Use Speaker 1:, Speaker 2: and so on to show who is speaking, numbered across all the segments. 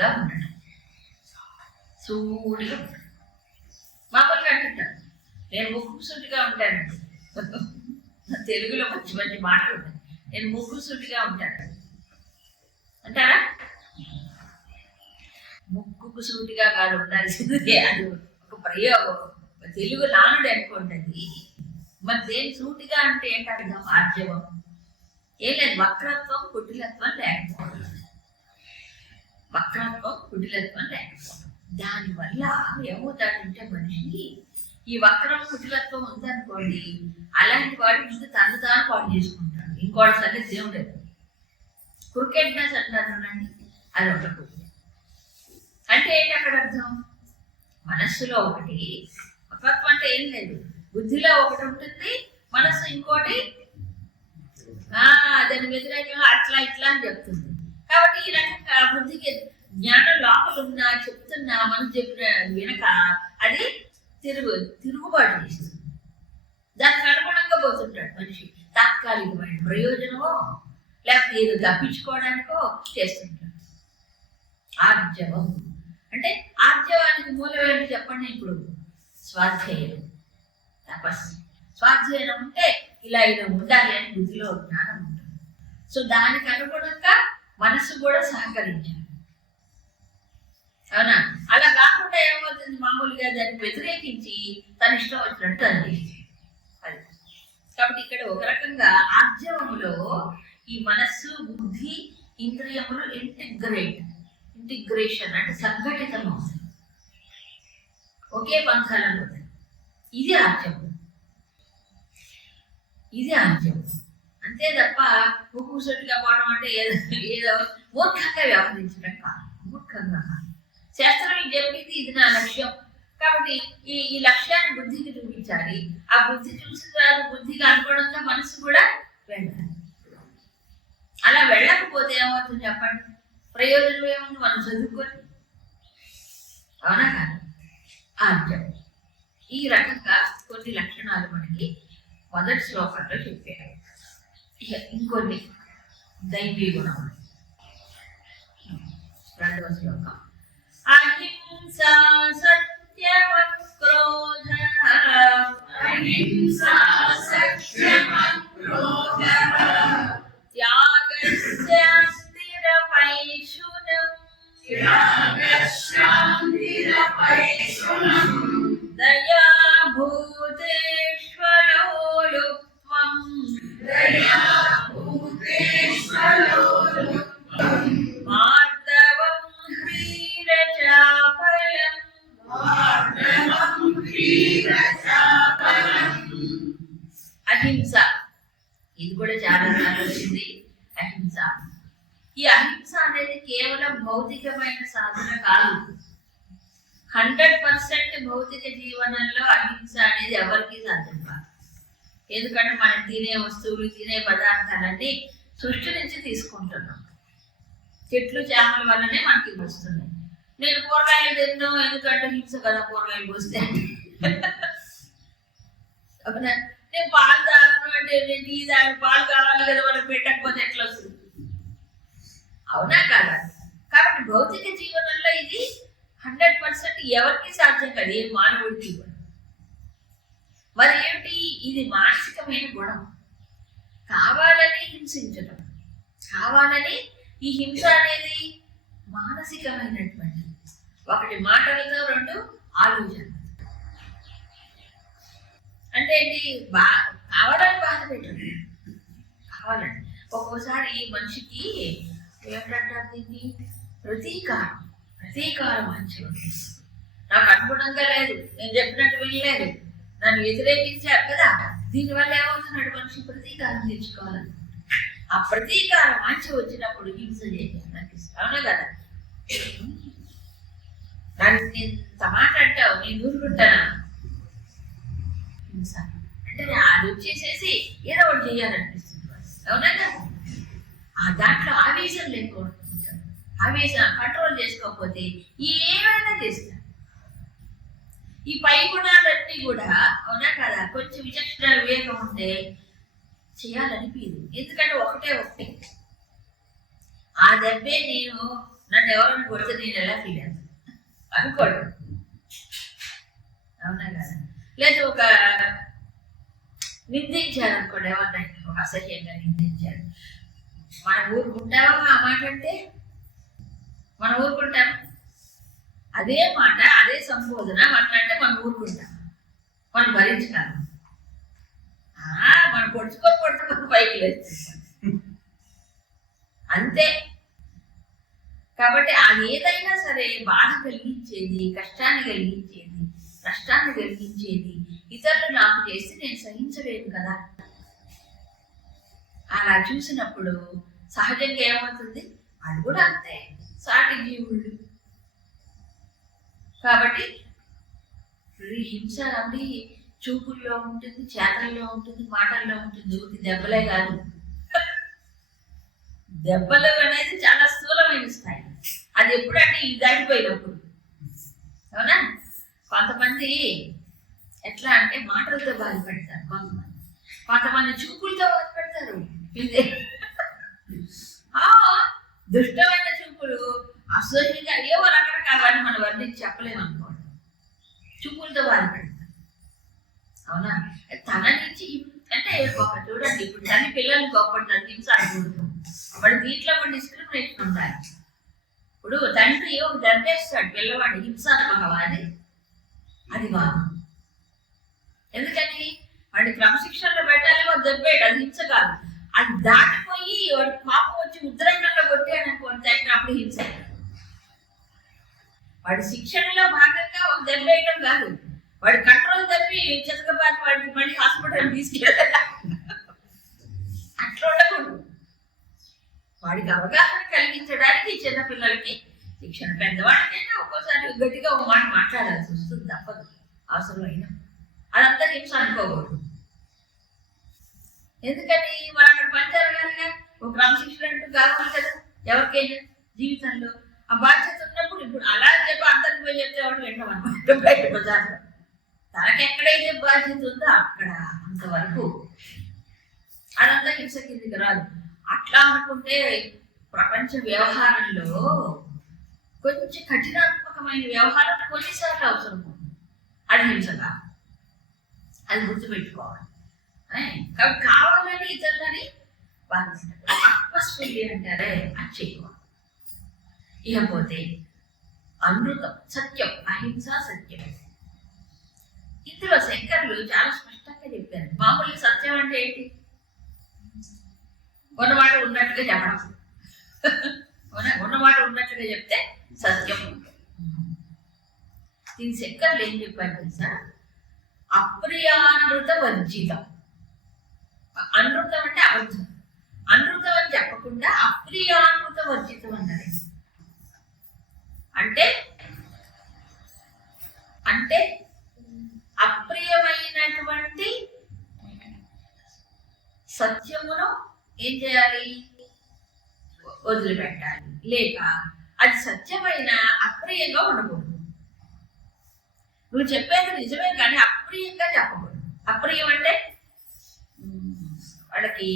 Speaker 1: సూటిగా ఉండడం. సూడిగా మామూలుగా అంటుంటారు నేను ముక్కు సూటిగా ఉంటాను. తెలుగులో మంచి మంచి మాటలు ఉంటాయి. నేను ముక్కు సూటిగా ఉంటాను. అంటారా? ముక్కుకు సూటిగా కాదు ఉండాల్సింది అది ఒక ప్రయోగం. తెలుగు నానుడు అనుకోండి అది మరి దేని సూటిగా అంటే ఏంటంటే అర్థం ఏం లేదు వక్రత్వం కుటిలత్వం లేకపోవడం. వక్రత్వం కుటిలత్వం లేకపోవడం దానివల్ల ఏమవుతాడంటే మనిషి ఈ వక్రం కుటిలత్వం ఉందనుకోండి అలాంటి వాడి ముందు తను తాను పాడు చేసుకుంటాడు. ఇంకోటి సరే దేవుడు క్రికెట్నెస్ అంటారు చూడండి? అది ఒకటి అంటే ఏంటి అక్కడ అర్థం? మనస్సులో ఒకటి వక్రత్వం అంటే ఏం లేదు. బుద్ధిలో ఒకటి ఉంటుంది మనస్సు ఇంకోటి ఆ, దాని వ్యతిరేకంగా అట్లా ఇట్లా అని చెప్తుంది. కాబట్టి ఈ రకంగా బుద్ధికి జ్ఞానం లోపల ఉన్నా చెప్తున్నా మనం చెప్పిన వినక అది తిరుగు తిరుగుబాటు చేస్తుంది. దానికి అనుగుణంగా పోతుంటాడు మనిషి. తాత్కాలికమైన ప్రయోజనమో లేకపోతే ఏదో తప్పించుకోవడానికో చేస్తుంటాడు. ఆర్జవం. అంటే ఆర్జవానికి మూలం ఏంటి చెప్పండి ఇప్పుడు? స్వాధ్యాయం. తపస్సు. స్వాధ్యాయం ఉంటే ఇలా ఇలా ఉండాలి అని బుద్ధిలో జ్ఞానం ఉంటుంది. సో దానికి అనుగుణంగా మనసు కూడా సహకరించాలి. అవునా? అలా కాకుండా ఏమవుతుంది? మామూలుగా దాన్ని వ్యతిరేకించి తన ఇష్టం వచ్చినట్టు అది. కాబట్టి ఇక్కడ ఒక రకంగా ఆర్జవములో ఈ మనస్సు బుద్ధి ఇంద్రియములు ఇంటిగ్రేట్ ఇంటిగ్రేషన్ అంటే సంఘటితం అవుతుంది ఒకే పంథాలో ఇది ఆర్జవం ఇది ఆర్జవం అంతే తప్ప ముక్కుసొట్టుగా పోవడం అంటే ఏదో ఏదో మూర్ఖంగా వ్యవహరించడం కాదు. మూర్ఖంగా కాదు. శాస్త్రం ఇది చెప్పింది ఇది నా లక్ష్యం. కాబట్టి ఈ ఈ లక్ష్యాన్ని బుద్ధికి చూపించాలి. ఆ బుద్ధి చూసిన బుద్ధికి అనుగుణంగా మనసు కూడా వెళ్ళాలి. అలా వెళ్ళకపోతే ఏమవుతుంది చెప్పండి? ప్రయోజనం ఏముంది? మనం చదువుకొని. అవునా కాదు? ఆర్జం. ఈ రకంగా కొన్ని లక్షణాలు మనకి మొదటి శ్లోకంలో చెప్పారు. ఇక ఇంకొన్ని దైవీ గుణం రెండవ శ్లోకం అహింస సత్యవక్రోధ
Speaker 2: అహింసా సత్యమక్రోధః
Speaker 1: త్యాగస్య స్థిరపైశునం.
Speaker 2: త్యాగశాంతిరపైశునం
Speaker 1: దయా భూతేష్వలోలుత్వం
Speaker 2: దయా
Speaker 1: అహింస. ఇది కూడా చాలా సార్లు వచ్చింది. అహింస. ఈ అహింస అనేది కేవలం భౌతికమైన సాధన కాదు. హండ్రెడ్ పర్సెంట్ భౌతిక జీవనంలో అహింస అనేది ఎవరికి సాధ్యం ఎందుకంటే మనం తినే వస్తువులు తినే పదార్థాలన్నీ సృష్టి నుంచి తీసుకుంటున్నాం. చెట్లు చేమల వల్లనే మనకి వస్తున్నాయి. నేను కూరగాయలు తిన్నాం ఎందుకంటే హింస కదా కూరగాయలు పోస్తే అవునా నేను పాలు తాగను అంటే నేను టీ తాగి పాలు కావాలి కదా వాళ్ళకి పెట్టకపోతే ఎట్లా వస్తుంది? అవునా కాదా? కాబట్టి భౌతిక జీవనంలో ఇది హండ్రెడ్ పర్సెంట్ ఎవరికి సాధ్యం కాదు ఏ మానవుడికి కూడా. మరి ఏమిటి? ఇది మానసికమైన గుణం. కావాలని హింసించడం కావాలని ఈ హింస అనేది మానసికమైనటువంటి ఒకటి మాటలతో రెండు ఆలోచన అంటే ఏంటి? బా కావాలని బాధ పెట్టండి. కావాలని ఒక్కోసారి ఈ మనిషికి ఏమిటంటారు దీన్ని? ప్రతీకారం. ప్రతీకారం మంచి నాకు అనుగుణంగా లేదు. నేను చెప్పినట్టు వినలేదు. నన్ను వ్యతిరేకించారు కదా. దీనివల్ల ఏమవుతున్నాడు మనిషి ప్రతీకారం తీర్చుకోవాలని ఆ ప్రతీకారం మంచి వచ్చినప్పుడు హింస చేయాలి నాకు ఇష్టం. కదా? నన్ను ఇంత మాట అంటావు నేను ఊరుకుంటానా? హింస. అంటే అది వచ్చేసేసి ఏదో ఒకటి చేయాలనిపిస్తుంది అవునా కదా? ఆ దాంట్లో ఆవేశం లేకుండా ఆవేశం కంట్రోల్ చేసుకోకపోతే ఏమైనా చేస్తాడు ఈ పై గుణాలన్నీ కూడా అవునా కదా? కొంచెం విచక్షణ వివేకం ఉంటే చేయాలనిపించదు ఎందుకంటే ఒకటే ఒకటే ఆ దెబ్బే నేను నన్ను ఎవరైనా కొడితే నేను ఎలా ఫీల్ అవుతాను? అనుకోడు అవునా కదా? లేదు ఒక నిందించారు అనుకోండి ఎవరినైనా. ఒక అసహ్యంగా నిందించారు మన ఊరుకుంటావా ఆ మాట అంటే మనం ఊరుకుంటాము అదే మాట అదే సంబోధన మన అంటే మనం ఊరుకుంటాం. మనం భరించగలం ఆ, మనం పొడుచుకొని పొడుచుకొని పైకి లేస్తాం అంతే. కాబట్టి అది ఏదైనా సరే బాధ కలిగించేది కష్టాన్ని కలిగించేది నష్టాన్ని కలిగించేది ఇతరులు నాకు చేస్తే నేను సహించలేను కదా. అలా చూసినప్పుడు సహజంగా ఏమవుతుంది? అది కూడా అంతే. సాటి జీవుళ్ళు కాబట్టి హింస అండి చూపుల్లో ఉంటుంది చేతల్లో ఉంటుంది మాటల్లో ఉంటుంది. ఊరికి దెబ్బలే కాదు. దెబ్బలు అనేది చాలా స్థూలమైన స్థాయి. అది ఎప్పుడంటే ఇది దాటిపోయినప్పుడు. అవునా? కొంతమంది ఎట్లా అంటే మాటలతో బాధపడతారు కొంతమంది. కొంతమంది చూపులతో బాధపడతారు. ఆ, దుష్టమైన చూపులు. అసహ్యంగా ఏవో రకరకాలని మనం వర్ణించి చెప్పలేము అనుకోండి చూపులతో బాధపడతారు అవునా? తన నుంచి అంటే ఒక చూడండి ఇప్పుడు తన పిల్లల్ని గొప్ప హింస అనుకుంటాం వాడు దీంట్లో కూడా డిస్క్రిమినేషన్ ఉండాలి. ఇప్పుడు తండ్రి ఒక దెబ్బేస్తాడు పిల్లవాడు హింసాత్మకవాది అది బాగు ఎందుకని? వాడి క్రమశిక్షణలో పెట్టాలి వాడు దెబ్బేడు అది హింస కాదు. అది దాటిపోయి వాడు పాపం వచ్చి ఉద్రంగంలో కొట్టాడు అనుకోండి తండ్రి అప్పుడు హింస వాడి శిక్షణలో భాగంగా ఒక దెబ్బేయడం కాదు. వాడి కంట్రోల్ తప్పి చితకబాటి వాడికి మళ్ళీ హాస్పిటల్ తీసుకెళ్ళాలి. అట్లా ఉండకూడదు. వాడికి అవగాహన కలిగించడానికి చిన్నపిల్లలకి శిక్షణ పెద్దవాళ్ళకైనా ఒక్కోసారి గట్టిగా ఒక మాట మాట్లాడాల్సి వస్తుంది తప్పదు. అవసరమైన. అదంతా హింస అనుకోకూడదు. ఎందుకని? మన అక్కడ పని జరగాలిగా. ఒక క్రమశిక్షణ అంటూ కావాలి కదా. ఎవరికైనా జీవితంలో ఆ బాధ్యత ఉన్నప్పుడు ఇప్పుడు అలా చెప్పి అందరికి పోయి చెప్తే వాడు వింటామన్నమాట. బయట బజార్లో తనకి ఎక్కడైతే బాధ్యత ఉందో అక్కడ అంతవరకు అదంతా హింస కిందికి రాదు. అట్లా అనుకుంటే ప్రపంచ వ్యవహారంలో కొంచెం కఠినాత్మకమైన వ్యవహారం కొన్నిసార్లు అవసరం అది హింసగా. అది గుర్తుపెట్టుకోవాలి? కాబట్టి కావాలని ఇతరులని బాధించడం అపస్ఫుల్లి అంటారే అది చేయకూడదు. ఇకపోతే అమృతం సత్యం అహింస సత్యం. ఇందులో శంకర్లు చాలా స్పష్టంగా చెప్పారు. మామూలుగా సత్యం అంటే ఏంటి? ఉన్నమాట ఉన్నట్టుగా చెప్పడం. ఉన్నమాట ఉన్నట్టుగా చెప్తే సత్యం దీని శంకర్లు ఏం చెప్పారు తెలుసా? అప్రియానృత వర్జితం. అనృతం అంటే అబద్ధం. అనృతం అని చెప్పకుండా అప్రియానృత వర్జితం అన్నారు. అంటే అంటే అప్రియమైనటువంటి సత్యమును ఏం చేయాలి? వదిలిపెట్టాలి. లేక అది సత్యమైన అప్రియంగా ఉండకూడదు. నువ్వు చెప్పేది నిజమే కానీ అప్రియంగా చెప్పకూడదు. అప్రియం అంటే వాళ్ళకి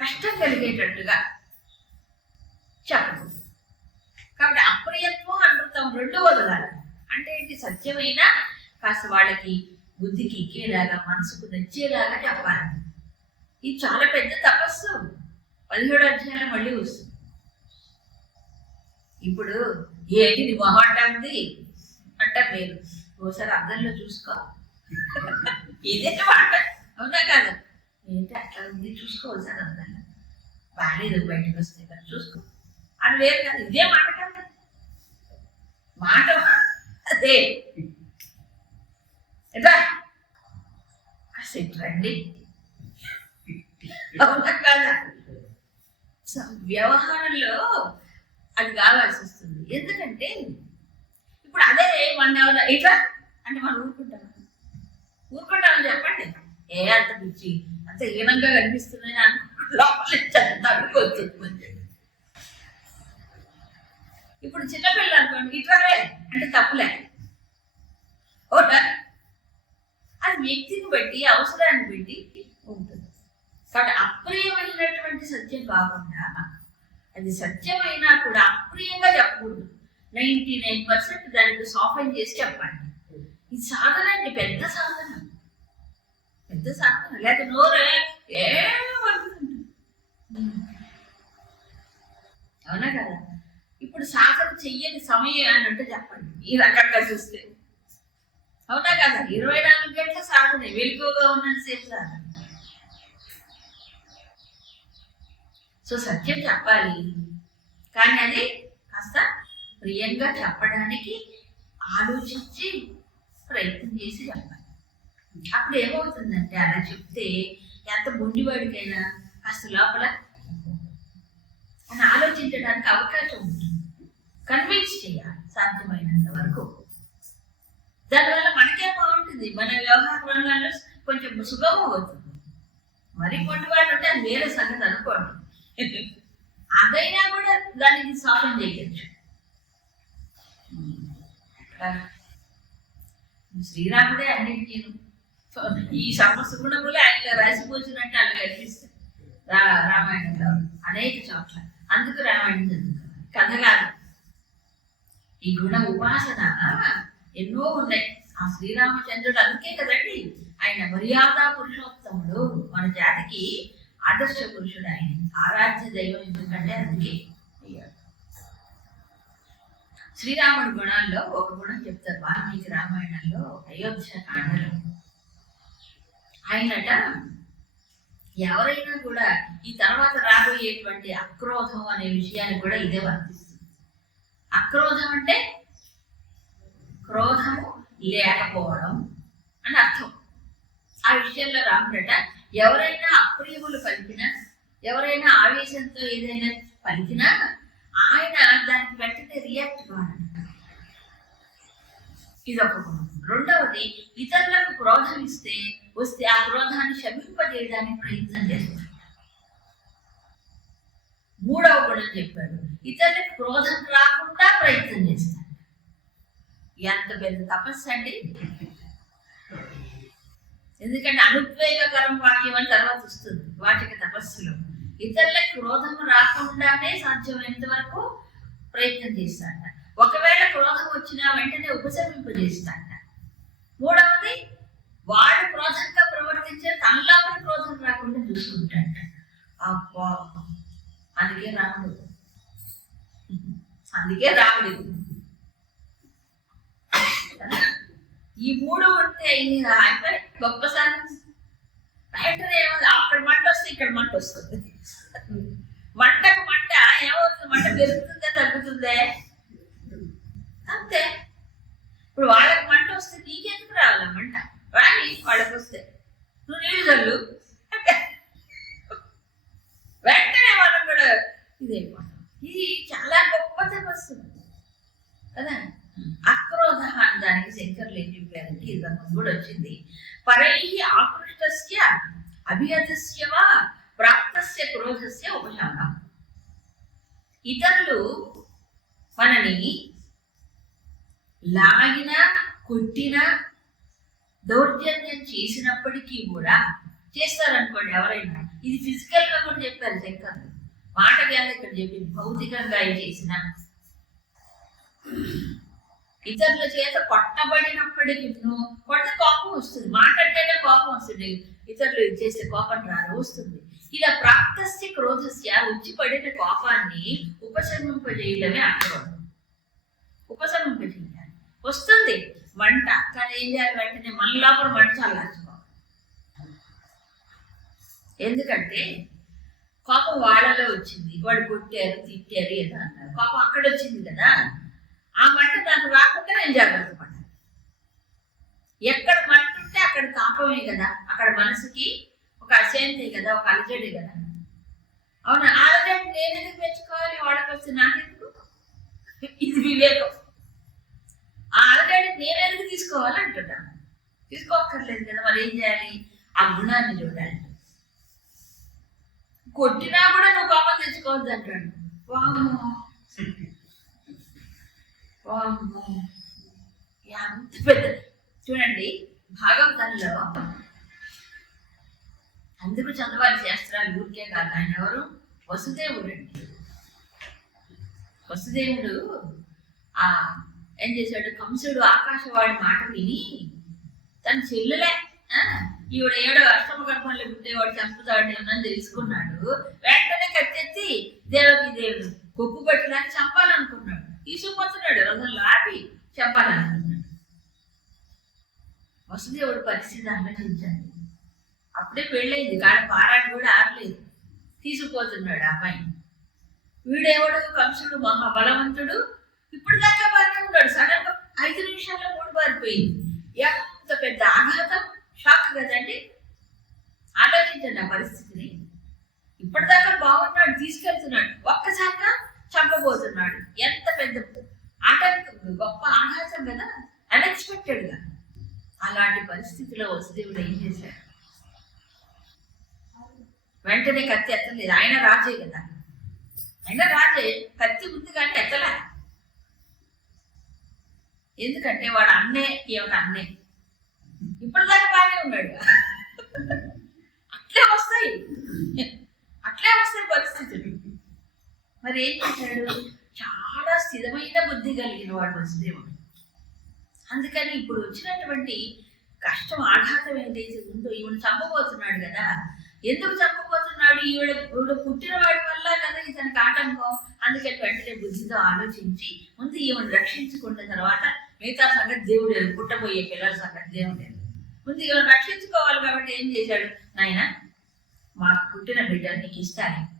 Speaker 1: కష్టం కలిగేటట్టుగా చెప్పకూడదు. కాబట్టి అప్రియత్వం అనృతం రెండు వదలాలి. అంటే ఏంటి? సత్యమైన కాస్త వాళ్ళకి బుద్ధికి ఎక్కేలాగా మనసుకు నచ్చేలాగా చెప్పాలి. ఇది చాలా పెద్ద తపస్సు. పదిహేడు అధ్యాయం మళ్ళీ వస్తుంది. ఇప్పుడు ఏంటి నీ మొహంట అంట మీరు ఓసారి అద్దంలో చూసుకో. ఇదే మాట. అవునా కాదు? ఏంటి అట్లా ఉంది? చూసుకోవాలి సార్ అద్దంలో. బాగాలేదు బయటకు వస్తే కదా చూసుకో. అని వేరు కదా ఇదే మాట కదా. మాట అదే. ఎట్లా? కాసేపు రండి. అవునా కాదా? వ్యవహారంలో అది కావాల్సి వస్తుంది. ఎందుకంటే ఇప్పుడు అదే మన ఎవరు ఇట్లా అంటే మనం ఊరుకుంటాం ఊరుకుంటామని చెప్పండి. ఏ అంత పిచ్చి అంత ఈనంగా కనిపిస్తున్నాయి అనుకుంటూ లోపల నుంచి ఇప్పుడు చిన్నపిల్లలు అనుకోండి ఇట్లా అంటే తప్పులే. ఓటా. అది వ్యక్తిని బట్టి అవసరాన్ని బట్టి ఉంటుంది. కాబట్టి అప్రియమైనటువంటి సత్యం కాకుండా అది సత్యమైనా కూడా అప్రియంగా చెప్పకూడదు. నైంటీ నైన్ పర్సెంట్ దానికి సాఫ్ట్ చేసి చెప్పండి. ఇది సాధన అండి పెద్ద సాధన. పెద్ద సాధన. లేదా నోరే ఏమంటుంది అవునా కదా? ఇప్పుడు సాధన చెయ్యని సమయం అని అంటే చెప్పండి. ఈ రకంగా చూస్తే. అవునా కదా? ఇరవై నాలుగు గంటల సాధన. వెలుగుగా ఉన్నంతసేపు సాధన. సో సత్యం చెప్పాలి. కానీ అది కాస్త ప్రియంగా చెప్పడానికి ఆలోచించి ప్రయత్నం చేసి చెప్పాలి. అప్పుడు ఏమవుతుందంటే అలా చెప్తే ఎంత మొండివాడికైనా కాస్త లోపల అని ఆలోచించడానికి అవకాశం ఉంటుంది. కన్విన్స్ చేయాలి సాధ్యమైనంత వరకు. దానివల్ల మనకే బాగుంటుంది. మన వ్యవహార రంగంలో కొంచెం సుగమం అవుతుంది. మరి పొట్టుబాటు అంటే అది వేరే సంగతి అనుకోండి. అదైనా కూడా దానికి సాధన చేయొచ్చు. శ్రీరాముడే అన్నిటికీ ఈ సమస్య గుణములే ఆయన రాసిపోతున్నట్టు అలా కనిపిస్తుంది రా రామాయణంలో అనేక చోట్ల. అందుకు రామాయణం చదువుతారు కథ కాదు ఈ గుణ ఉపాసన ఎన్నో ఉన్నాయి. ఆ శ్రీరామచంద్రుడు అందుకే కదండి ఆయన మర్యాద పురుషోత్తముడు. మన జాతికి ఆదర్శ పురుషుడు ఆయన. ఆరాధ్య దైవం ఎందుకంటే అందుకే. శ్రీరాముడి గుణాల్లో ఒక గుణం చెప్తారు. వాల్మీకి రామాయణంలో అయోధ్య కాండలో. ఆయనట ఎవరైనా కూడా ఈ తర్వాత రాబోయేటువంటి అక్రోధం అనే విషయాన్ని కూడా ఇదే వర్తిస్తుంది. అక్రోధం అంటే క్రోధము లేకపోవడం అని అర్థం. ఆ విషయంలో రాముడట ఎవరైనా అప్రియములు పలికినా ఎవరైనా ఆవేశంతో ఏదైనా పలికినా ఆయన దానికి వెంటనే రియాక్ట్ కావాలంట. ఇది ఒక గుణం. రెండవది ఇతరులకు క్రోధం ఇస్తే వస్తే ఆ క్రోధాన్ని శమింపజేయడానికి ప్రయత్నం చేస్తారు. మూడవ గుణం చెప్పాడు. ఇతరులకు క్రోధం రాకుండా ప్రయత్నం చేస్తాడు. ఎంత పెద్ద తపస్సు అండి. ఎందుకంటే అనుద్వేగకరం వాక్యం అని తర్వాత వస్తుంది. వాటికి తపస్సులో. ఇతరులకు క్రోధం రాకుండానే సాధ్యమైనంత వరకు ప్రయత్నం చేస్తాడ ఒకవేళ క్రోధం వచ్చినా వెంటనే ఉపశమింపజేస్తాడ మూడవది వాడు క్రోధంగా ప్రవర్తించే తనలోపల క్రోధం రాకుండా చూసుకుంటాడ అబ్బా! అందుకే రాముడు. అందుకే రాముడు. ఈ మూడు ఉంటే అంటే గొప్ప సాధన వెంటనే ఏమో అక్కడ మంట వస్తే ఇక్కడ మంట వస్తుంది. మంటకు మంట ఏమవుతుంది? మంట పెరుగుతుందా తగ్గుతుందే? అంతే. ఇప్పుడు వాళ్ళకి మంట వస్తే నీకెందుకు రావాలి మంట? రాని వాళ్ళకి వస్తే. నువ్వు నీళ్ళు చల్లు. వెంటనే వాళ్ళం కూడా ఇదైపోతాం ఇది చాలా గొప్ప తపస్సు. కదా? అక్రోధ అని దానికి శంకర్లు ఏం చెప్పారంటే ఇది కూడా వచ్చింది. పరై ఆకృష్టస్య అభిగతస్య వా ప్రాప్తస్య క్రోధస్య ఉపశమనం ఇతరులు మనని లాగిన కొట్టిన దౌర్జన్యం చేసినప్పటికీ కూడా చేస్తారనుకోండి ఎవరైనా. ఇది ఫిజికల్గా కూడా చెప్పారు శంకర్లు మాట కాదు ఇక్కడ చెప్పింది భౌతికంగా ఇది చేసినా. ఇతరుల చేత కొట్టబడినప్పటికీ కొడితే కోపం వస్తుంది. మాట్లాడితేనే కోపం వస్తుంది. ఇతరులు ఇది చేస్తే కోపం రాదు వస్తుంది. ఇలా ప్రాప్తస్య క్రోధస్య వచ్చి పడిన కోపాన్ని ఉపశమింపజేయడమే అక్కడ ఉపశమింపజేయాలి వస్తుంది. మంట కానీ ఏం చేయాలి? వెంటనే మన లోపల మంట చల్లార్చుకోవాలి ఎందుకంటే కోపం వాళ్ళలో వచ్చింది. వాడు కొట్టారు తిట్టారు ఏదో అన్నారు కోపం అక్కడ వచ్చింది కదా. ఆ మంట నాకు రాకుండా నేను జాగ్రత్త పడాలి ఎక్కడ మంట ఉంటే అక్కడ తాపమే కదా. అక్కడ మనసుకి ఒక అశాంతి కదా ఒక అలజడి కదా. అవునా? ఆ అలజడి నేను ఎందుకు పెంచుకోవాలి? వాళ్ళకి వస్తే నాకెందుకు? ఇది వివేకం. ఆ అలజడి నేను ఎందుకు తీసుకోవాలి అంటున్నాను. తీసుకోక్కర్లేదు కదా. మరి ఏం చేయాలి? ఆ గుణాన్ని చూడాలి. కొట్టినా కూడా నువ్వు కోపం తెచ్చుకోవద్దు అంటాడు. వామ్మో. ఎంత పెద్ద చూడండి భాగవతంలో అందుకు చంద్రవారి శాస్త్రాలు ఊరికే కాదు. ఆయన ఎవరు? వసుదేవుడు అండి. వసుదేవుడు ఆ ఏం చేశాడు? కంసుడు ఆకాశవాడి మాట విని తన చెల్లెలే ఈవిడ ఏడో అష్టమ గర్భంలో పుట్టేవాడు చంపుతాడు అని తెలుసుకున్నాడు. వెంటనే కత్తెత్తి దేవకి దేవుడు కొప్పు పట్టడానికి చంపాలనుకున్నాడు. తీసుకుపోతున్నాడు రోజులు ఆపి చంపాలనుకున్నాడు. వసుదేవుడు పరిస్థితి ఆలోచించండి. అప్పుడే పెళ్ళైంది కానీ పారాడు కూడా ఆరలేదు తీసుకుపోతున్నాడు అమ్మాయి. వీడేవడు వీడెవడు కంసుడు మహాబలవంతుడు. ఇప్పుడు దాకా బాగానే ఉన్నాడు. సడన్గా ఐదు నిమిషాల్లో మూడు పారిపోయింది ఎంత పెద్ద ఆఘాతం. షాక్ కదండి? ఆలోచించండి ఆ పరిస్థితిని. ఇప్పటిదాకా బాగున్నాడు తీసుకెళ్తున్నాడు. ఒక్కసారిగా చంపబోతున్నాడు. ఎంత పెద్ద ఆటంకం గొప్ప ఆఘాతం కదా? అన్ఎక్స్పెక్టెడ్గా అలాంటి పరిస్థితిలో వసుదేవుడు ఏం చేశాడు? వెంటనే కత్తి ఎత్తలేదు. ఆయన రాజే కదా. ఆయన రాజే. కత్తి ఉంది కానీ ఎత్తలే. ఎందుకంటే వాడు అన్నే ఈయన అన్నే. ఇప్పుడు దాకా బాగానే ఉన్నాడు. అట్లే వస్తాయి. అట్లే వస్తాయి పరిస్థితులు. మరి ఏం చేశాడు? చాలా స్థిరమైన బుద్ధి కలిగిన వాడు వసుదేవుడు. అందుకని ఇప్పుడు వచ్చినటువంటి కష్టం ఆఘాతం ఏదైతే ఉందో ఈవిడ చంపబోతున్నాడు కదా. ఎందుకు చంపబోతున్నాడు? ఈవిడ ఈవిడ పుట్టిన వాడి వల్ల కదా ఇతనికి ఆటంకం. అందుకని వెంటనే బుద్ధితో ఆలోచించి ముందు ఈవిడ రక్షించుకున్న తర్వాత మిగతా సంగతి దేవుడు పుట్టబోయే పిల్లల సంగతి దేవుడు ముందు రక్షించుకోవాలి కాబట్టి ఏం చేశాడు? నాయన మాకు పుట్టిన బిడ్డను నీకు ఇస్తాను.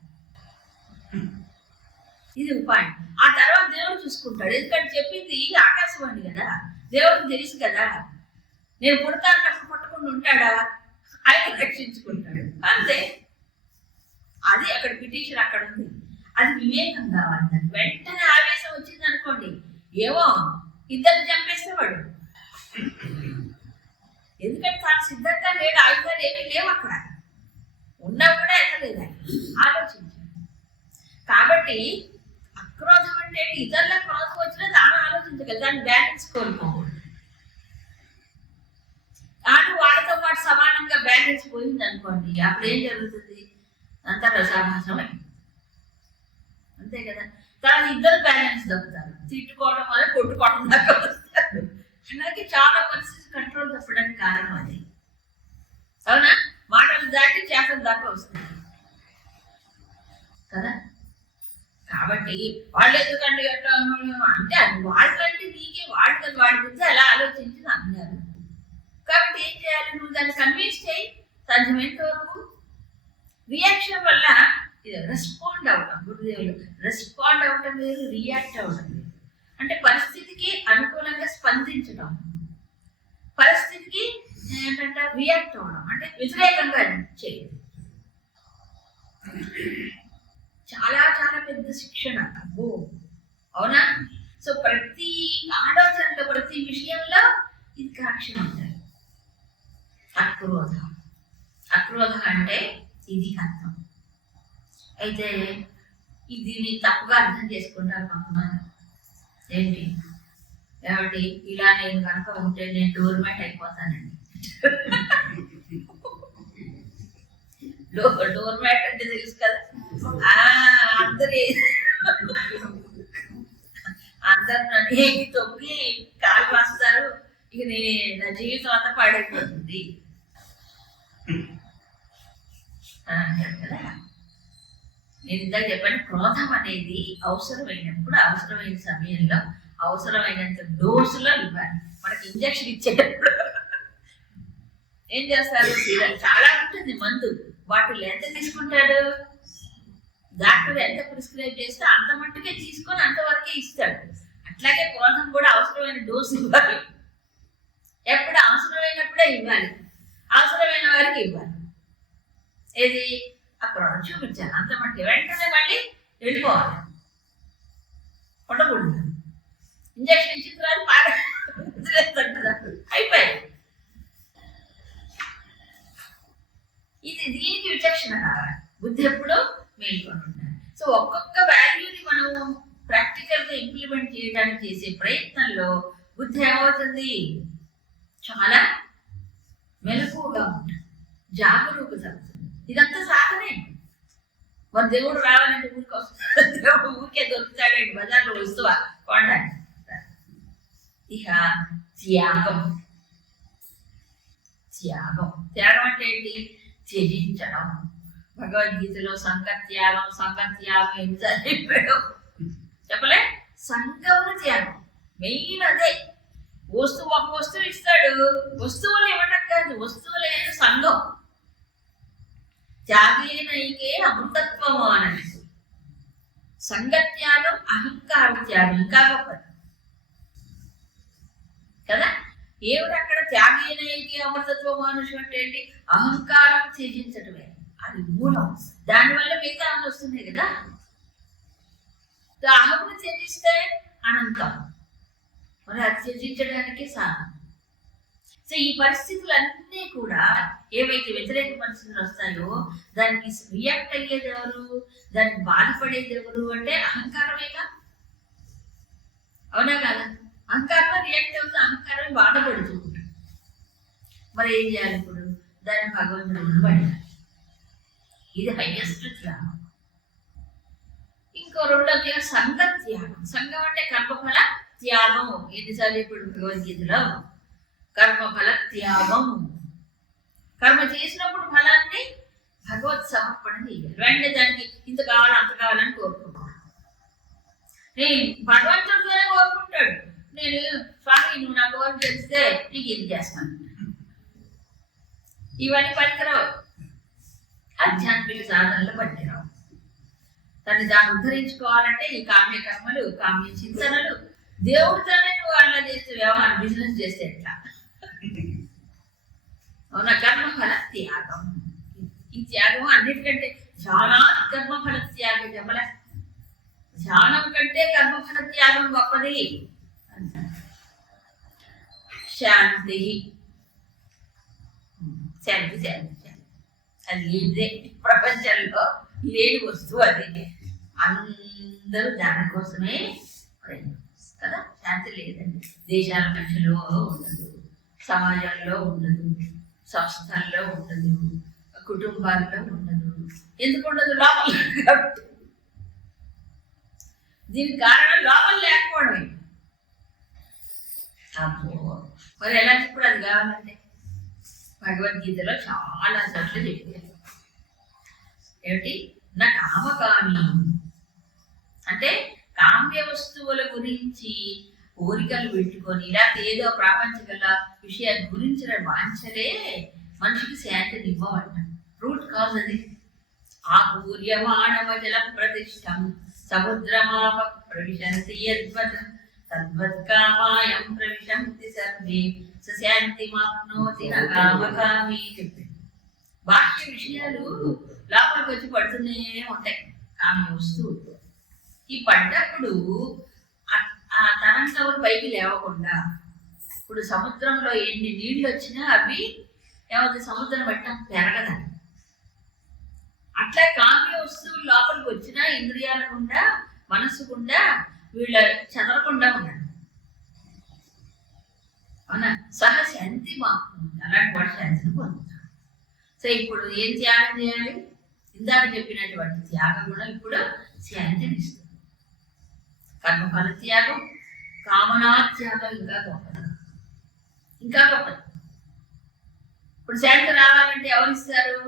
Speaker 1: ఇది ఉపాయం. ఆ తర్వాత దేవుడు చూసుకుంటాడు. ఎందుకంటే చెప్పింది ఆకాశవాణి కదా. దేవుడికి తెలుసు కదా. నేను పుడతానప్పుడు పట్టుకుని ఉంటాడా? ఆయన రక్షించుకుంటాడు. అంతే. అది అక్కడ పిటిషన్ అక్కడ ఉంది. అది వివేకం కావాలి దానికి. వెంటనే ఆవేశం వచ్చింది అనుకోండి ఏమో ఇద్దరు చంపేసేవాడు. ఎందుకంటే తాను సిద్ధంగా లేడు ఆయుధాలు ఏమీ లేవు అక్కడ. ఉన్నా కూడా ఎక్కలేదు ఆయన ఆలోచించాడు కాబట్టి అక్రోధం అంటే ఇతరుల క్రోధం వచ్చినా తాను ఆలోచించగలదు. దాన్ని బ్యాలెన్స్ కోల్పోకూడదు. తాను వాళ్ళతో పాటు సమానంగా బ్యాలెన్స్ పోయింది అనుకోండి అప్పుడు ఏం జరుగుతుంది? అంతా రసాభాసమే అంతే కదా? తర్వాత ఇద్దరు బ్యాలెన్స్ దొరుకుతారు తిట్టుకోవడం వల్ల కొట్టుకోవడం దాకా వస్తారు అలాగే చాలా పరిస్థితి కంట్రోల్ తప్పడానికి కారణం అది అవునా మాటలు దాటి చేతలు దాకా వస్తాయి కదా కాబట్టి వాళ్ళు ఎందుకంటే ఎట్లా అంటే అది వాళ్ళంటే నీకే వాళ్ళు కదా వాడి గురించి అలా ఆలోచించి అన్నారు కాబట్టి ఏం చేయాలి? నువ్వు దాన్ని కన్విన్స్ చేయి. సాధ్యమైనంత వరకు? రియాక్షన్ వల్ల ఇది రెస్పాండ్ అవడం గురుదేవులు. రెస్పాండ్ అవటం లేదు రియాక్ట్ అవడం లేదు. అంటే పరిస్థితికి అనుకూలంగా స్పందించడం పరిస్థితికి ఏంటంటే రియాక్ట్ అవడం. అంటే వ్యతిరేకంగా చేయదు చాలా చాలా పెద్ద శిక్షణ. నాకు అవునా? సో ప్రతి ఆలోచనలో ప్రతి విషయంలో ఇది కనెక్షన్ ఉంటుంది అక్రోధ. అక్రోధ అంటే ఇది అర్థం. అయితే ఇది దీన్ని తప్పుగా అర్థం చేసుకుంటారు కొంతమంది. ఏంటి? కాబట్టి ఇలా నేను కనుక ఉంటే నేను డోర్మేట్ అయిపోతానండి. డోర్ డోర్మేట్ అంటే తెలుసు కదా? ఆ, అందరి అందరు నన్ను ఏమి తొక్కి కాలు వస్తారు. ఇక నేను నా జీవితం అంతా పాడైపోతుంది. అంటారు కదా? నేను ఇందాక చెప్పాను క్రోధం అనేది అవసరమైనప్పుడు అవసరమైన సమయంలో అవసరమైనంత డోసులో ఇవ్వాలి. మనకి ఇంజక్షన్ ఇచ్చేటప్పుడు. ఏం చేస్తారు? చాలా ఉంటుంది మందు. వాటిలో ఎంత తీసుకుంటాడు? డాక్టర్ ఎంత ప్రిస్క్రైబ్ చేస్తే అంత మట్టుకే తీసుకొని అంతవరకే ఇస్తాడు. అట్లాగే కోసం కూడా అవసరమైన డోస్ ఇవ్వాలి. ఎప్పుడు అవసరమైనప్పుడే ఇవ్వాలి. అవసరమైన వారికి ఇవ్వాలి. ఏది? అక్కడ చూపించాలి. అంత మట్టి వెంటనే మళ్ళీ వెళ్ళిపోవాలి. ఉండకూడదు ఇంజక్షన్ ఇచ్చిన తర్వాత పాడ వదిలేస్తాడు అయిపోయింది. ఇది దీనికి విచక్షణ కావాలి బుద్ధి ఎప్పుడూ మేల్కొని ఉండాలి సో ఒక్కొక్క వాల్యూని మనం ప్రాక్టికల్గా ఇంప్లిమెంట్ చేయడానికి చేసే ప్రయత్నంలో బుద్ధి ఏమవుతుంది? చాలా మెలకువగా ఉంటుంది జాగరూకత ఇదంతా సాధనే. మరి దేవుడు రావాలంటే ఊరికి వస్తాడు. దేవుడు ఊరికే దొరుకుతాడండి బజార్లో వస్తువా? కొండ ఇక త్యాగం. త్యాగం. త్యాగం అంటే ఏంటి? త్యజించడం భగవద్గీతలో సంఘ త్యాగం ఎంత చెప్పాడు చెప్పలే సంఘమున త్యాగం మెయిన్ అదే వస్తువు ఒక వస్తువు ఇస్తాడు వస్తువులు ఇవ్వటం కాదు వస్తువులు సంఘం త్యాగీనైకే అమృతత్వము అని సంగత్యాగం అహంకార త్యాగం ఇంకా గొప్పది కదా ఏమిటి అక్కడ త్యాగేనైకే అమృతత్వం మనుషు అంటే ఏంటి? అహంకారం త్యజించటమే. అది మూలం. దానివల్ల మిగతా అన్ని వస్తున్నాయి కదా. అహంను త్యజిస్తే అనంతం. మరి అది త్యజించడానికి సాధన. సో ఈ పరిస్థితులన్నీ కూడా ఏవైతే వ్యతిరేక పరిస్థితులు వస్తాయో దానికి రియాక్ట్ అయ్యేది ఎవరు? దానికి బాధపడేది ఎవరు? అంటే అహంకారమేగా? అవునా కాదా? అహంకారమే రియాక్ట్ అవుతుంది అహంకారమే బాధపడుతుంది మరి ఏం చేయాలి ఇప్పుడు? దాన్ని భగవంతుడు ఉండబడాలి ఇది హైయెస్ట్ త్యాగం. ఇంకో రెండో త్యాగం సంఘ త్యాగం. సంఘం అంటే కర్మఫల త్యాగం ఎన్నిసార్లు ఇప్పుడు భగవద్గీతలో? కర్మఫల త్యాగం కర్మ చేసినప్పుడు ఫలాన్ని భగవత్ సమర్పణ చేయాలి. వెంటనే దానికి ఇంత కావాలి అంత కావాలని కోరుకుంటాడు. నేను భగవంతుడితోనే కోరుకుంటాడు. నేను స్వామి నువ్వు నాకు కోరిక తెలిస్తే నీకు ఇది చేస్తాను. ఇవన్నీ పనికిరావు. ఆధ్యాత్మిక సాధనలు పనికిరావు. తను దాన్ని ఉద్ధరించుకోవాలంటే ఈ కామ్య కర్మలు కామ్య చింతనలు దేవుడితోనే నువ్వు అలా చేస్తే వ్యవహారం బిజినెస్ చేస్తే ఎట్లా? అవునా? కర్మఫల త్యాగం ఈ త్యాగం అన్నిటికంటే చాలా కర్మఫల త్యాగం చెప్పలే. ధ్యానం కంటే కర్మఫల త్యాగం గొప్పది. శాంతి. శాంతి శాంతి అది లేదే ప్రపంచంలో లేని వస్తువు అది. అందరూ దాని కోసమే కదా? శాంతి లేదండి. దేశాల మధ్యలో ఉండదు సమాజంలో ఉండదు సంస్థల్లో ఉండదు కుటుంబాల్లో ఉండదు. ఎందుకు ఉండదు? లోపల. దీనికి కారణం లోపల లేకపోవడమే. మరి ఎలా ఇప్పుడు అది కావాలంటే? భగవద్గీతలో చాలా చోట్ల చెప్పారు. ఏమిటి? నా కామకామి. అంటే కామ్య వస్తువుల గురించి కోరికలు పెట్టుకొని లేకపోతే ఏదో ప్రాపంచిక విషయాల గురించిన వాంఛలే మనిషికి శాంతిని ఇవ్వవట రూట్ కాజ్ అది. ఆకూర్యమాణవ జల ప్రతిష్టం సముద్రమాప ప్రవిశంతి యద్వత్ తద్వత్కామాయం ప్రవిశంతి సర్వే సశాంతి మాప్నోతి న బాహ్య విషయాలు లోపలికి వచ్చి పడుతూనే ఉంటాయి. కామ్య వస్తూ ఈ పడ్డప్పుడు ఆ- తరంగములు పైకి లేవకుండా ఇప్పుడు సముద్రంలో ఎన్ని నీళ్ళు వచ్చినా అవి ఏమైతే సముద్రం పట్టడం పెరగదని. అట్లా కామ్య వస్తువులు లోపలికి వచ్చినా ఇంద్రియాల గుండా మనసు గుండా వీళ్ళ చదవకుండా ఉన్నాడు అవునా? సహశాంతి శాంతి అలాంటి వాడు శాంతిని పొందుతాడు. సో ఇప్పుడు ఏం త్యాగం చేయాలి? ఇందాక చెప్పినటువంటి త్యాగం కూడా ఇప్పుడు శాంతిని ఇస్తుంది. కర్మఫల త్యాగం కామనా త్యాగం ఇంకా గొప్పది. ఇంకా గొప్పది. ఇప్పుడు శాంతి రావాలంటే ఎవరు ఇస్తారు?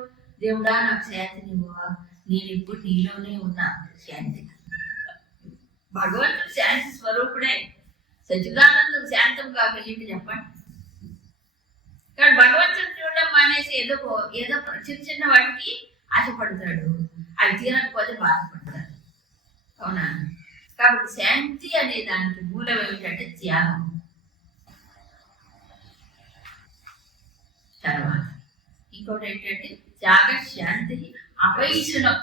Speaker 1: దేవుడా నాకు శాంతిని నేను ఇప్పుడు నీలోనే ఉన్నా. శాంతి భగవంతుడు శాంతి స్వరూపుడే. సచిదానందం శాంతం కాక ఏంటి చెప్పండి. కానీ భగవంతుడు చూడడం మానేసి ఏదో ఏదో చిన్న చిన్న వాటికి ఆశపడతాడు. అవి తీరకపోతే బాధపడతాడు. అవునా? కాబట్టి శాంతి అనే దానికి మూలం ఏమిటంటే త్యాగం. తర్వాత ఇంకోటి ఏంటంటే త్యాగ శాంతి అపైశుణం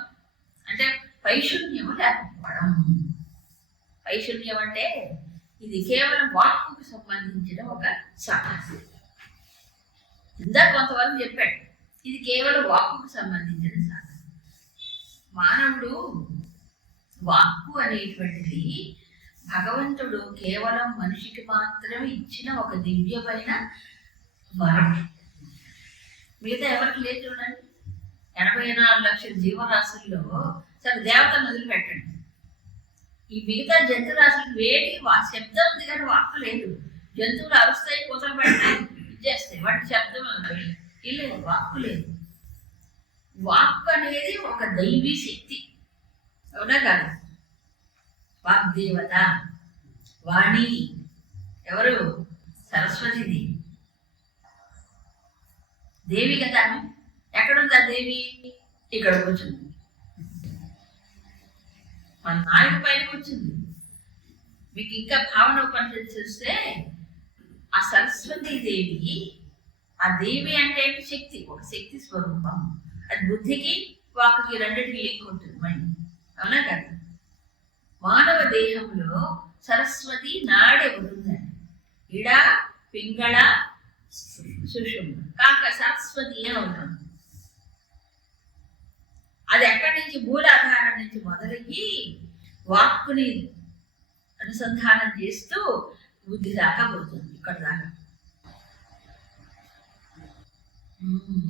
Speaker 1: అంటే పైశూన్యము లేకపోవడం. పైశూన్యం అంటే ఇది కేవలం వాక్కుకు సంబంధించిన ఒక సమస్య ఇందా కొంతవరకు చెప్పాడు ఇది కేవలం వాక్కుకు సంబంధించిన సాధన మానవుడు వాక్కు అనేటువంటిది భగవంతుడు కేవలం మనిషికి మాత్రమే ఇచ్చిన ఒక దివ్యమైన వరం. మిగతా ఎవరికి లేదు చూడండి. ఎనభై నాలుగు లక్షల జీవరాశుల్లో సరే దేవతను వదిలిపెట్టండి ఈ మిగతా జంతురాశులు వేటి వా శబ్దం ఉంది కానీ వాక్కు లేదు. జంతువులు అరుస్తాయి కూతలు పెడతాయి ఇచ్చేస్తాయి వాటి శబ్దం ఇల్లు లేదు వాక్కు లేదు. వాక్కు అనేది ఒక దైవీ శక్తి. అవునా కాదు? వాగ్దేవత వాణి ఎవరు? సరస్వతిది. దేవి కదా ఎక్కడుందా దేవి? ఇక్కడ కూర్చుంది. మన నాయకు పైన వచ్చింది. మీకు ఇంకా భావన ఉపనిషత్తు చూస్తే ఆ సరస్వతి దేవి ఆ దేవి అంటే ఏంటి? శక్తి ఒక శక్తి స్వరూపం. అది బుద్ధికి వాకుకి రెండింటికి లింక్ ఉంటుంది మైండ్ అవునా కదా? మానవ దేహంలో సరస్వతి నాడే ఉంటుందండి. ఇడ పింగళ సుషుమ్న కాక సరస్వతి అని ఉంటుంది. అది ఎక్కడి నుంచి? మూలాధారం నుంచి మొదలయ్యి వాక్కుని అనుసంధానం చేస్తూ బుద్ధి దాకా పోతుంది ఇక్కడ దాకా.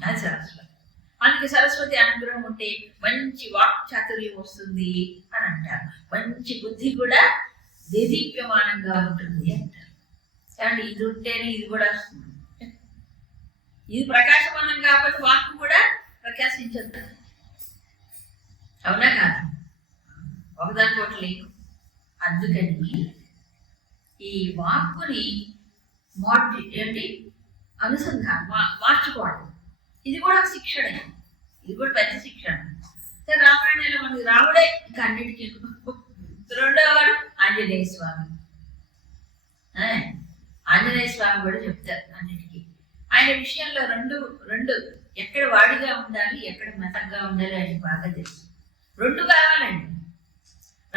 Speaker 1: అది సరస్వతి. మనకి సరస్వతి అనుగ్రహం ఉంటే మంచి వాక్ చాతుర్యం వస్తుంది అని అంటారు. మంచి బుద్ధి కూడా దేదీప్యమానంగా ఉంటుంది అంటారు. కానీ ఇది ఉంటేనే ఇది కూడా వస్తుంది. ఇది ప్రకాశమానం కాకపోతే వాక్ కూడా ప్రకాశించదు. అవునా కాదు? ఒకదాని ఒకటి లేదు అందుకని ఈ వాక్కుని మోడి ఏంటి? అనుసంధానం మార్చుకోవడం ఇది కూడా ఒక శిక్షణ. ఇది కూడా పెద్ద శిక్షణ. సరే రామాయణంలో మనకి రాముడే ఇంకా అన్నిటికీ రెండోవాడు ఆంజనేయ స్వామి. ఆంజనేయ స్వామి కూడా చెప్తారు అన్నిటికీ. ఆయన విషయంలో రెండు రెండు ఎక్కడ వాడిగా ఉండాలి ఎక్కడ మతంగా ఉండాలి అని బాగా తెలుసు. రెండు కావాలండి.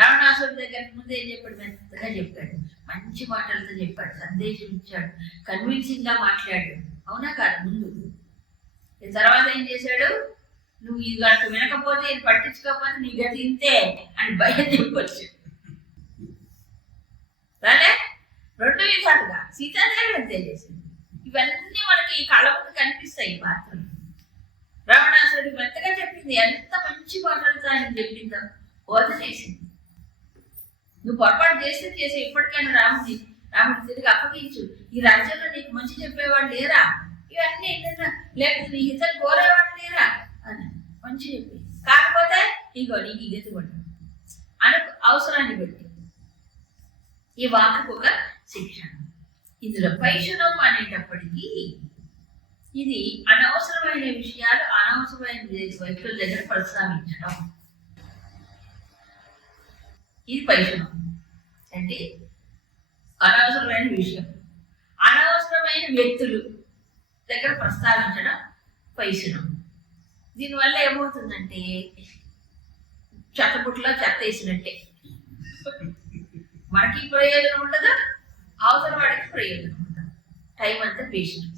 Speaker 1: రావణాసురు దగ్గరికి ముందు ఏం చెప్పాడు? మెత్తగా చెప్పాడు. మంచి మాటలతో చెప్పాడు. సందేశం ఇచ్చాడు. కన్విన్సింగ్గా మాట్లాడాడు. అవునా కాదు? ముందు. తర్వాత ఏం చేశాడు? నువ్వు ఇది కనుక వినకపోతే ఇది పట్టించుకోకపోతే నీ గది ఇంతే అని భయం చెప్పొచ్చు. రాలే? రెండు విధాలుగా. సీతాదేవి అంతే చేసింది. ఇవన్నీ మనకి ఈ కళ్ళ ముందు కనిపిస్తాయి పాత్రలు రావణాసుడి మెత్తగా చెప్పింది ఎంత మంచి మాటలతో ఆయన చెప్పిందో బోధ చేసింది. నువ్వు పొరపాటు చేస్తే చేసే ఇప్పటికైనా రాముడి రాముడి తిరిగి అప్పగించు. ఈ రాజ్యంలో నీకు మంచి చెప్పేవాడు లేరా? ఇవన్నీ ఏంటన్నా? లేకపోతే నీ హితం కోరేవాడు లేరా? అని మంచి చెప్పి కాకపోతే ఇగో నీకు ఈ గతి అని అవసరాన్ని బట్టి. ఈ వాక్కు ఒక శిక్షణ ఇందులో పైశనం అనేటప్పటికీ ఇది అనవసరమైన విషయాలు అనవసరమైన వ్యక్తుల దగ్గర ప్రస్తావించడం ఇది పరిశ్రమ అంటే అనవసరమైన విషయం. అనవసరమైన వ్యక్తులు దగ్గర ప్రస్తావించడం పరిశ్రమ దీనివల్ల ఏమవుతుందంటే చెత్తపుట్లో చెత్త వేసినట్టే. మనకి ప్రయోజనం ఉండదు? అవసరం వాడికి ప్రయోజనం ఉండదు? టైం అంతా పేషెంట్.